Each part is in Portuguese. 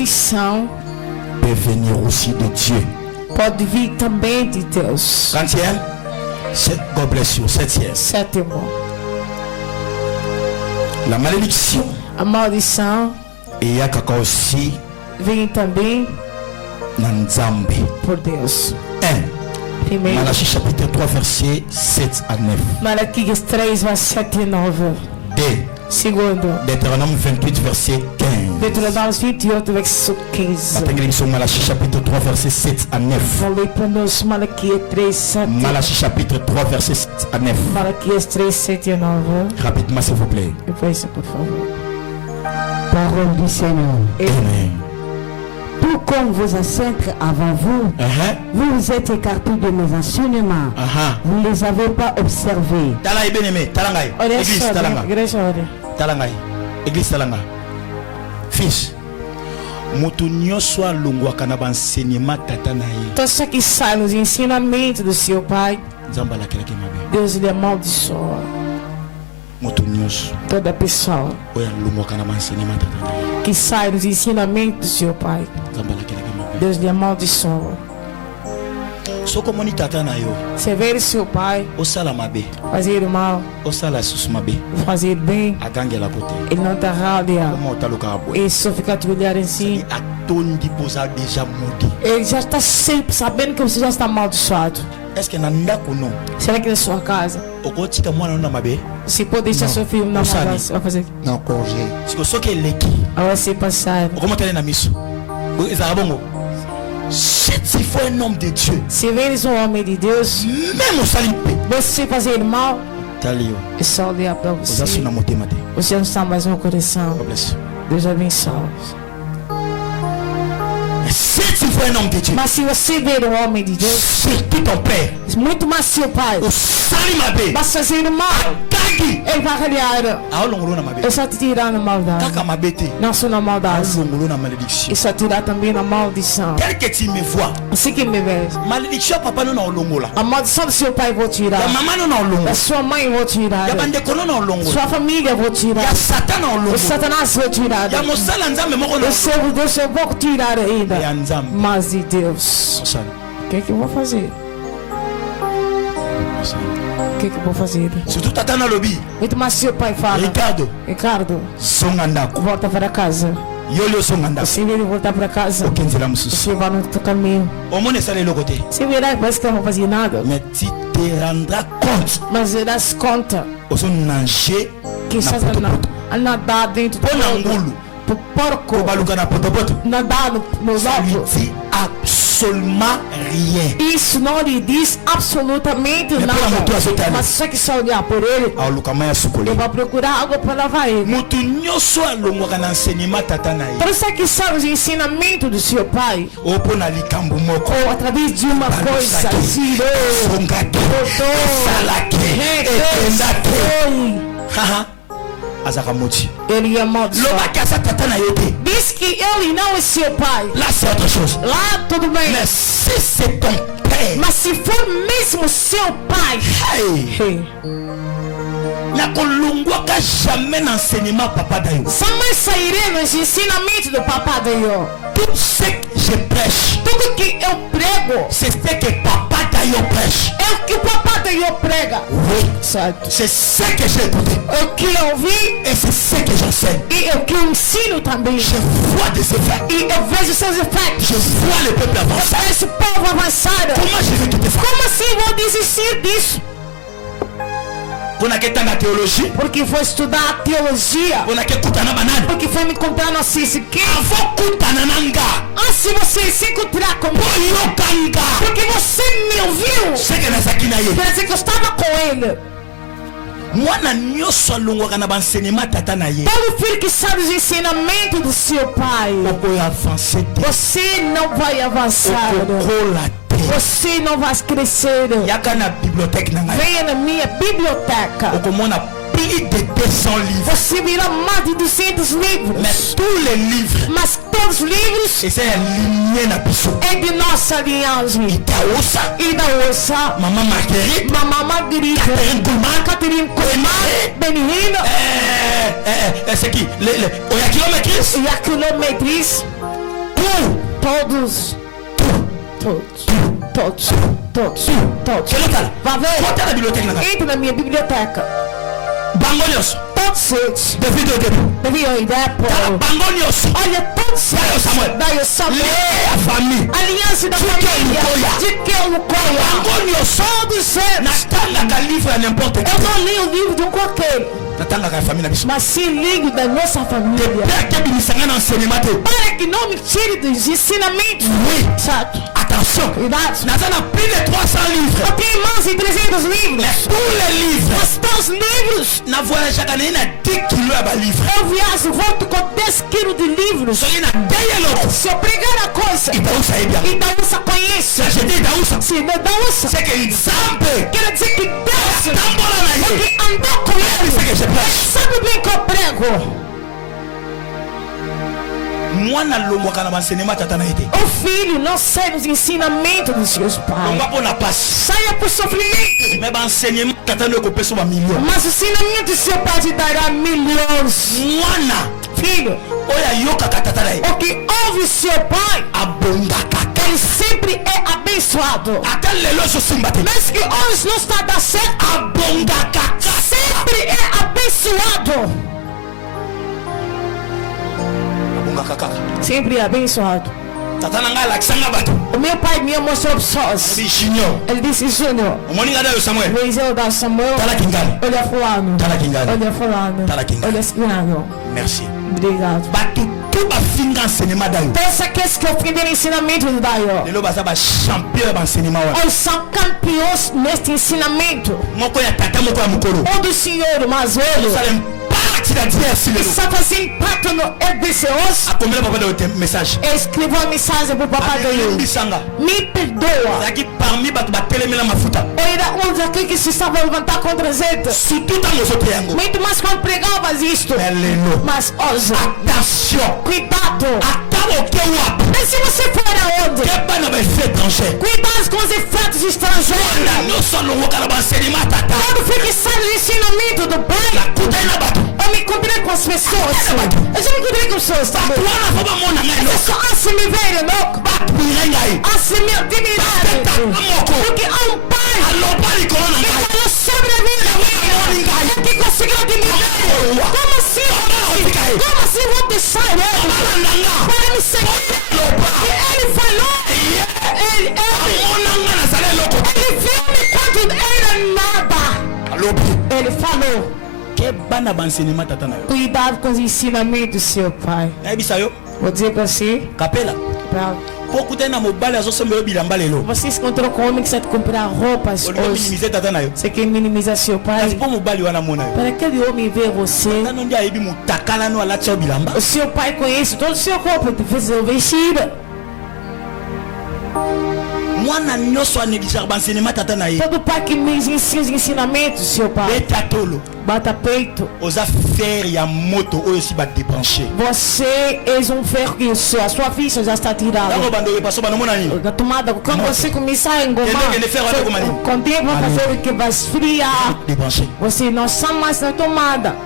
maldição peut venir aussi de Dieu. pode vir também de Deus. Quantième? God bless you. Septième. Sétimo, La malédiction a maldição et a kaka aussi vem também Nanzambe. por Deus. 1. Primeiro, Malachie chapitre 3 verset 7 à 9. Malaquias 3, verset 7 e 9. 2. Segundo, Deutéronome 28 verset 15. Deuteronômio 28, verset 15. Attendez sur Malachie chapitre 3 verset 7 à 9. Vou ler para nós Malaquias 3, 7. Malachie chapitre 3 verset 7 à 9. Malaquias 3, 7 e 9. Rapidement s'il vous plaît. Depois, por favor. Parole du Seigneur. Amen. Tout comme vos ancêtres avant vous, vous vous êtes écartés de mes enseignements. Vous ne les avez pas observés. Talai bien-aimé, talangai. Olha Église só, talanga. igreja, olha. Talangai. Église talanga. Fils. Moto nyonso alongwaka na banseignement tata na ye. Então, só que sai nos ensinamentos do seu pai, Nzambe alakelaki mabe. Deus lhe amaldiçoa Moto nyonso toda pessoa oyo alongwaka na banseignement tata na ye. que sai nos ensinamentos do seu pai. Nzambe alakelaki mabe. Deus lhe amaldiçoa. Soko moni tata na yo. Você vê seu pai Osala mabe. fazer o mal, Osala susu mabe. fazer bem, Agangela kote. ele não está radia. Comment otaluka abo? Ele só fica te olhando assim. Atondi posa déjà maudit. Ele já está sempre sabendo que você já está amaldiçoado. Est-ce que na ndako non? Será que na sua casa Okotika mwana na mabe? você pode deixar seu filho na Osani. maldade? Vai fazer. Non, congé. Siko soki eleki. Aí você passar. Okomotele na miso. Ezala bongo. Si tu fais un homme de Dieu, Se vês um homem de Deus, même osali mpe. você fazer mal, Tali yo. é só olhar para você. Oza suna motema te. Você não está mais no coração. God bless you. Deus abençoe. Si tu fais un homme de Dieu, Mas se você ver um homem de Deus, surtout ton père, muito mais seu pai, osali mabe. mas fazendo mal, Kagi. ele vai ralhar. Aolongolo na mabe. Ele só te tirar na maldade. Kaka mabe te. Não só na maldade. Aolongolo na malédiction. Ele só tirar também na maldição. Tel que tu me vois, Assim que me vê. malédiction papa non na olongola. A maldição do seu pai eu vou tirar. Ya mama non na Da olongola. sua mãe eu vou tirar. Ya bandeko non na olongola. Sua família eu vou tirar. Ya satan na O olongola. Satanás eu vou tirar. Ya mosala nzambe moko na O seu Deus eu vou tirar ainda. ya nzambe. Mas de Deus, Osali. o que eu vou fazer? O que eu vou fazer? Surtout tata na lobi. Muito mais seu pai fala. Ricardo, Ricardo, songa ndako. volta para casa. Yolo songa ndako. Se ele voltar para casa, Okenzela mususu. você vai no teu caminho. Omone sala eloko te. Se virar, parece que não vai fazer nada. Mais tu te rendras compte. Mas ele dá conta Oso nanger que na está potopoto. a nadar dentro do Pona porco. ngulu. Pro porco Kobaluka na potopoto. nadar nos Ça lui ovos. dit absolument rien. Isso não lhe diz absolutamente Mas pela nada. moto azotali. Mas só que só olhar por ele, Aoluka maya sukoli. eu vou procurar água para lavar ele. Mutu nyonso alongwaka na enseignement tata na ye. Para você que sabe os ensinamentos do seu pai, Opo na likambo moko. ou através de uma coisa, tirou, Songaki. botou, Salaki. Ekendaki. foi, Haha. Azaka moti. ele é amaldiçoado. Lobaki asa tata na ye te. Diz que ele não é seu pai. Là c'est autre chose. Lá tudo bem. Mais si c'est ton père. Mas se for mesmo seu pai, Hey. hey, Nakolongwaka jamais na enseignement papa dayo. jamais sairei nos ensinamentos do papai daí. Tout ce que je prêche, Tudo que eu prego c'est ce que papa dayo prêche. é o que o papai daí prega. Oui. Certo. C'est ce que j'ai écouté. É o que eu ouvi Et c'est ce que j'enseigne. e é o que eu ensino também. Je vois des effets. E eu vejo seus efeitos. Je vois le peuple avancer. Esse povo avançado. Comment je vais quitter ça? Como assim vou desistir disso? Pour na ketanga théologie, Porque foi estudar teologia. pour na kekutana banane. Porque foi me comprar no CCQ. Avant kutana nanga. Antes você se encontrar comigo. Oyokanga. Porque você me ouviu. Ce que nazaki na ye. Quer dizer que eu estava com ele. Mwana nyonso alongwaka na banseignement tata na ye. Todo filho que sabe os ensinamentos do seu pai. Okoyo avancer te. Você não vai avançar. Okokola te. Você não vai crescer. Yaka na bibliothèque na ngai. Venha na minha biblioteca. Okomona plus de 200 livres. Você virá mais de 200 livros. Mais tous les livres, Mas todos os livros et c'est aligné na biso. é de nossa linhagem. Itaousa, E da Ursa, Maman Marguerite, Mamãe Margarida, Catherine Goulman, Catherine Coleman, Benihina c'est qui? Oyakilome Chris, e a quilometriz. Todos. Todos. Vai ver? Entra na minha biblioteca. Bangonios. Todos eles. Devido ao tempo. Devido ao Idepo. Bangonios. Olha, todos eles. Daí o Samuel. A família. Aliança da família. De que eu não conheço. Bangonios. Todos eles. Natanga livro a n'importe qui. Eu não li o livro de um qualquer. Natanga a família bicho. Mas se ligue da nossa família. Para que não me tire dos ensinamentos. Oui. Certo. Attention. Cuidado. Natanga plus de 300 livres. Eu tenho irmãos em 300 livros. Mais tous les livres. Mas teus livros. Na voyage chaque année, il y a 10 kilos de livres. Eu viajo, volto com 10 quilos de livros. Soyez na déyelo. Se eu pregar a coisa. E Daúsa é bien. E Daúsa conhece. Se eu Daúsa. Se não Daúsa. C'est que exemple. Quer dizer que Deus. Tambola na Porque andou com ele. Sabe bem que eu prego. O filho não sai dos ensinamentos dos seus pais. Saia por sofrimento. Mas o ensinamento do seu pai te dará milhões. Filho, o que ouve seu pai, ele sempre é abençoado. Mas que hoje não está dando certo, sempre é abençoado. Sempre é abençoado. O meu pai me mostrou pessoas. Ele disse: Júnior, Eliseu da Samuel, olha fulano, olha fulano, olha fulano. Merci. Obrigado. Todos aqueles que aprenderam ensinamento do Daio, eles são campeões neste ensinamento. Um do Senhor, o mais velho, está fazendo impacto no EBCOS. Escreveu a mensagem para o papai dele. Me perdoa. Eu era um daqueles que se estava a levantar contra a gente. Muito mais quando pregavas isto. Mas hoje, cuidado. E se você for aonde? Cuidado com os efeitos estrangeiros. Quando fixar o ensinamento do pai, eu me encontrei com as pessoas. Eu já me encontrei com as pessoas também. É só assim me ver, não? Assim me admirar. Porque há um pai que falou sobre a vida minha, que conseguiu admirar. Como assim? Como assim vou deixar ele para me seguir? E ele falou. Ele viu-me quando era nada. Ele falou: cuidado com os ensinamentos do seu pai. Vou dizer para você. Você se encontrou com um homem que sabe comprar roupas hoje. Você quer minimizar seu pai? Para aquele homem ver você. O seu pai conhece todo o seu corpo de fazer o vestido. Todo pai que me ensina os ensinamentos, seu pai, bata peito. Você é um ferro que a sua ficha já está tirada da tomada. Quando você começar a engomar, com o tempo vai fazer o que vai esfriar. Você não está mais na tomada.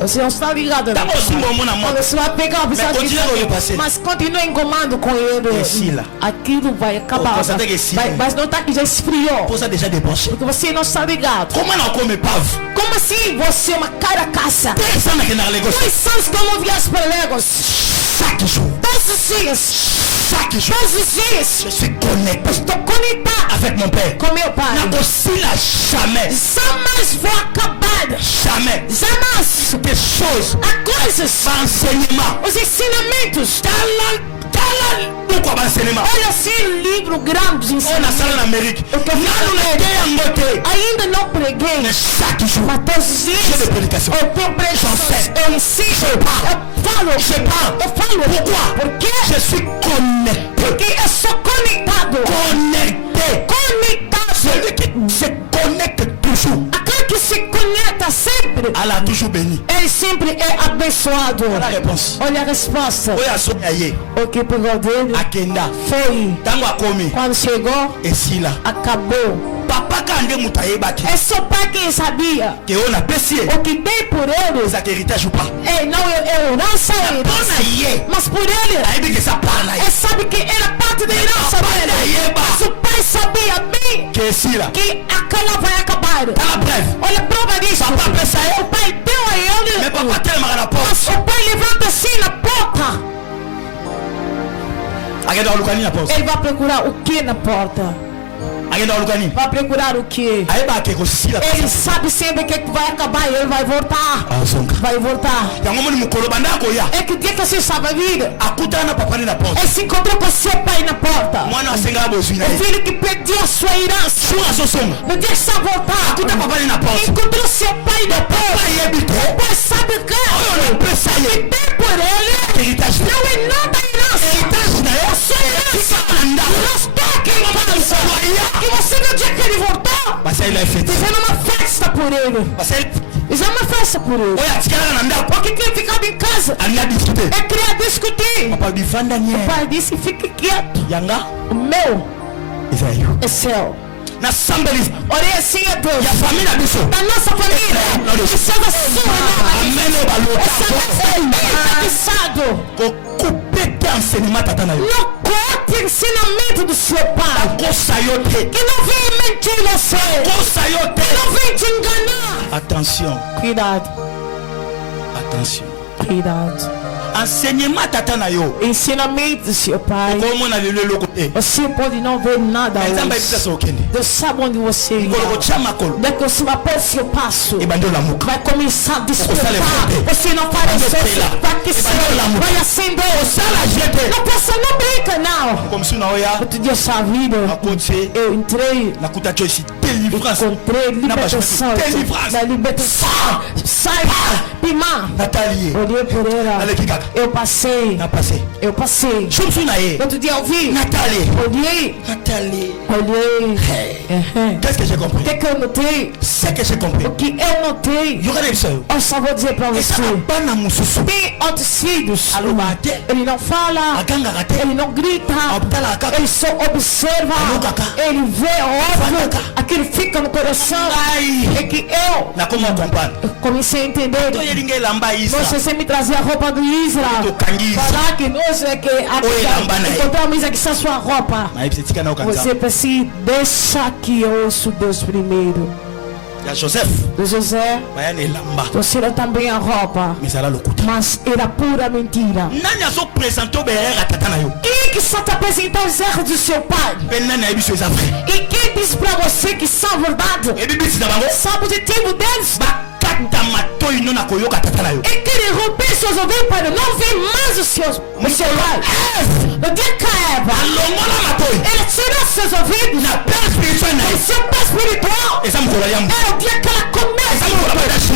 Você não está ligado. Você vai pegar o mas continua engomando com ele. Aquilo vai acabar. Mas não está que já esfriou. Porque você não está ligado. Como assim você é uma cara caça? 2 anos que eu não viajo para Lagos. Todos os dias. Todos os dias. Estou conectado avec mon père. Com meu pai. Jamais. Jamais vou acabar. Jamais. Des choses. Há coisas. Enseignement. Os ensinamentos. Olha assim, livro grande de ensinamentos. Ainda não preguei. Mas todos os dias eu tenho pregações. Eu ensino. Eu falo. Por quê? Porque eu sou conectado. Conectado. Celui qui se connecte toujours. Aquele que se conecta sempre. Allah a toujours béni. Ele sempre é abençoado. Olha a réponse. Olha a resposta. Olha só aí. O que pegou dele Akenda. foi Tango a come. quando chegou, Esila. acabou. Papa kande mutayebaki. É só pai quem sabia. Que on a pessi. O que dei por ele. Ça héritage ou pas. É, não é herança, é herança. Mas por ele, Aí que essa parla. ele sabe que era parte da herança dele. Mas o pai sabia bem Que esila. que aquela vai acabar. Tá na breve. Olha a prova disso. Papa pensa O pai deu a ele. Mais papa tellement na porte. Mas o pai levanta assim na porta. Agenda olukani na porte. Ele vai procurar o que na porta? Agenda olukani. Vai procurar o que? Aí ba que sila. Ele sabe sempre que vai acabar e ele vai voltar. Ah, sonka. Vai voltar. Yango moni mukolo bandako ya. É que o dia que você estava vindo, Akuta na papa ni na porte. ele se encontrou com seu pai na porta. Mwana asenga bozina. O filho que perdeu a sua herança. Sua sosonga. No dia que está voltar, Akuta papa ni na porte. encontrou seu pai na porta. Pai ebite. O pai sabe que Olha, pensa que aí. tem por ele Héritage. não é nada herança. Héritage na A sua herança não está aqui em casa. Que você no dia que ele voltou, Mas aí ele é feito. fizendo uma festa por ele. Mas aí Fizemos uma festa por ele. olha tikala na ndako. Porque tinha ficado em casa. Ali a discuter. Eu queria discutir. Papa bifanda nye. O pai disse, fique quieto. Yanga. O meu Isaio. é seu. Na sambeli. Orei assim a Deus. Ya família biso. Da nossa família. Que seja sua. Amene balota. Seja bem Kokupete enseignement tata na yo. não corte ensinamento do seu pai. Kosa yo te. Que não venha mentir você. Kosa yo Que te. não venha te enganar. Attention. Cuidado. Attention. Cuidado. Enseignement tata na yo. Ensinamento do seu pai. Como na lelo loko te. Você pode não ver nada Mas amba ibisa hoje. so okende. Deus sabe onde você irá. Koloko chama kolo. Daqui você vai pôr seu passo. Ibando la muka. Vai começar a despertar. Você Você não vai Vai vai aquecer, vai acender. Sala jete. Não passa, não brinca não. Comme si na oya. Outro dia essa vida, Akonte. eu entrei, Na kuta choice. Délivrance. encontrei libertação. Délivrance. Na libertação. Sai, Pimã. Nathalie. Olhei por ela. Ale kikaka. Eu passei. Na passé. Eu passei. Chumsu na ye. Outro dia eu vi. Nathalie. Olhei. Nathalie. Olhei. Qu'est-ce que j'ai O compris? que eu notei? C'est que j'ai compris. O que eu notei? Yoga de isso. Eu só vou dizer pra Essa você. bana mususu. Tem outros filhos. Alubate. Ele não fala. Aganga gate. Ele não grita. Abdala akaka. Ele só observa. Alugaka. Ele vê Fandaka. óbvio. Aquilo fica no coração. Ai. É que eu Na como comprendre. comecei a entender. To yelinge lamba isa. Você me trazia a roupa do To Israel. kangisa. Falar que nós é que lamba na encontramos aqui essa sua roupa. Na ipsitika na Você ukanza. precisa deixar que eu ouço Deus primeiro. Ya Joseph. Do José, Bayane lamba. trouxeram também a roupa. Misala lokuta. Mas era pura mentira. Nani azo présenter o berera tata na yo. Quem que só te apresentou os erros do seu pai? Ben nani abiso eza vrai. E quem disse pra você que são verdade? E bibi na bango. Sabe o objetivo deles? Bakata matoi no na koyoka tata na yo. É querer romper seus ouvidos para não ver mais o seu pai. No dia que a Eva, Alongola matoi. ela tirou seus ouvidos. Na père spirituel na O yo. seu pai espiritual. Eza mukolo ya mbu. É o dia que ela começa.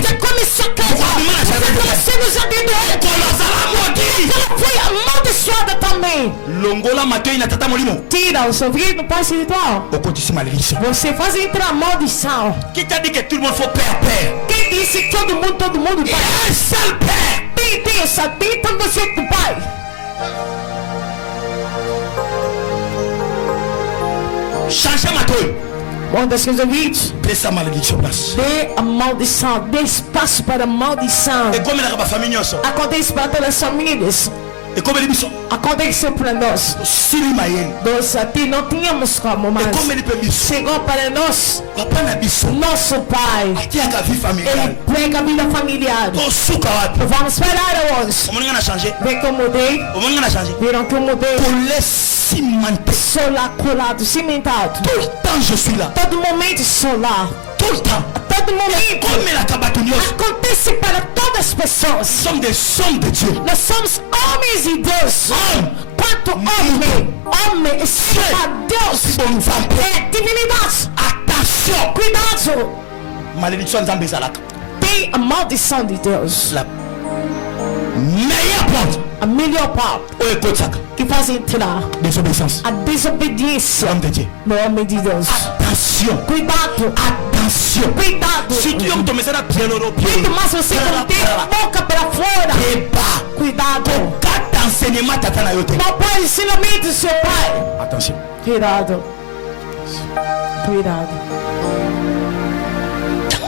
Que começou a casar. Ela se nos ajudou. Kolozala modi. Ela foi amaldiçoada também. Longola matoi na tata molimo. Tira os ouvidos do pai espiritual. Okotisi malédiction. Você faz entrar a maldição. Qui t'a dit que tout le monde faut père père? Quem disse que todo mundo pai? Un seul père. Tem essa, tem tanto você do pai. Changer matoi. Manda seus ouvidos. Laisse la malédiction place. Dê a maldição, dê espaço para a maldição. Et comme la famille nyonso. Acontece para todas as famílias. Et comme les biso. Aconteceu para nós. Sili mayeni. Nós aqui não tínhamos como Et mais. comme les biso. Chegou para nós, Papa na biso. nosso pai. Qui a vie Ele familiale. prega a vida familiar. To suka wapi. Vamos parar aonde? Omoninga na changer. Vê que eu mudei. Omoninga na changer. Viram que eu mudei. Pour les cimenter. Sou lá colado, cimentado. Tout le temps je suis là. Todo momento sou lá. Tout le temps. Todo momento. Comme la kabato nyonso. Acontece para todas as pessoas. Nous sommes des hommes de Dieu. Nós somos homens de Deus. Quanto homem estima Deus. É divinidade. Attention. Cuidado. Malédiction nzambe ezalaka. Tem a maldição de Deus. La meilleure porte. A melhor parte Oyo ekotisaka. que faz entrar Désobéissance. a desobediência Homme de Dieu. do homem de Deus. Attention. attention. Cuidado. Attention. Cuidado. Se tu não começar a pieloro, Muito mais você contém a boca para fora. Cuidado. Cada enseignement tata na yote. Não pode ensinamento do seu pai. Attention. Cuidado. Cuidado.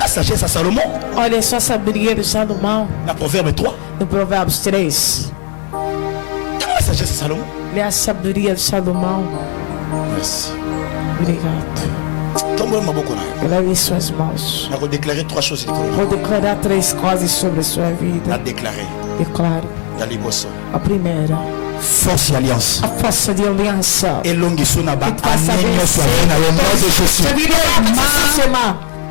A sagesse à Salomon. Olha só a sabedoria de Salomão. Na Proverbe 3. No Provérbios 3. A sagesse à Salomon. Lê a sabedoria de Salomão. Merci. Obrigado. Tombe uma boca na. Lave suas mãos. Je vais déclarer 3 choses. Vou declarar 3 coisas sobre a sua vida. A déclarer. Declaro. A primeira. Force et alliance. A força de aliança. Et longue sunaba. Anenyo soina au nom de Jésus.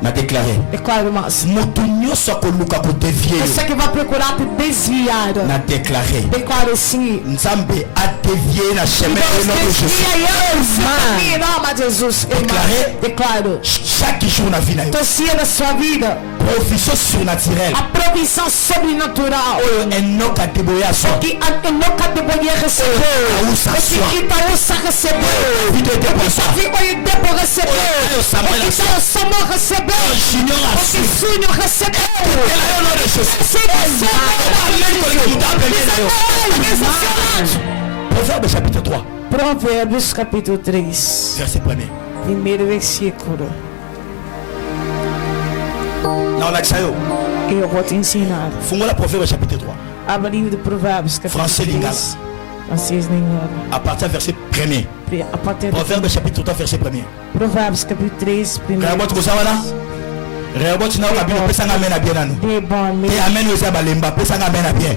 Na déclaré. Declaro mais. Motunyo sokoluka ko dévier. Você que vai procurar te desviar. Na déclaré. Declaro sim. Nzambe a dévié na chemin au nom de Jésus. Em nome de Jesus. Déclaré. Declaro. Chaque jour na vie na yo. Tosia na sua vida. Provision surnaturelle. A provisão sobrenatural. Enoka deboya so. Que enoka deboya receber. Que Itaúsa recebeu. Vida de pensa. Viva e depo recebeu. Samuel recebeu. Junior recebeu. Proverbe chapitre 3. Provérbios capítulo 3. Verset 1er. Primeiro versículo. Não, lá que saiu. Eu vou te ensinar. Fungola Proverbe chapitre 3. Abra o livro de Provérbios capítulo 3. Français lingala. Francês lingala. À partir du verset 1er. A partir Proverbe chapitre 3 verset 1er. Provérbios capítulo 3 primeiro. Rehoboth kozala. Rehoboth na kabino pesa nga mena bien nanu. De bom. Et amen oza balemba pesa nga mena bien.